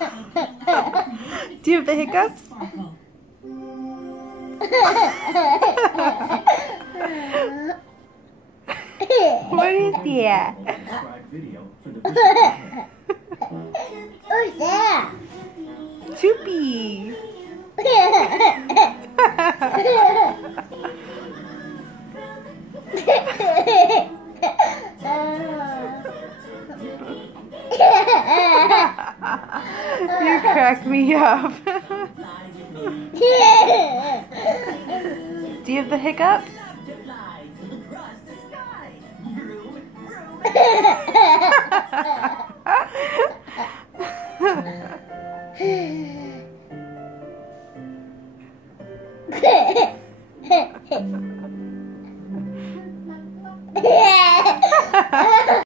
Do you have the hiccups? What is that? Who's that? Choopy. You crack me up. Do you have the hiccups?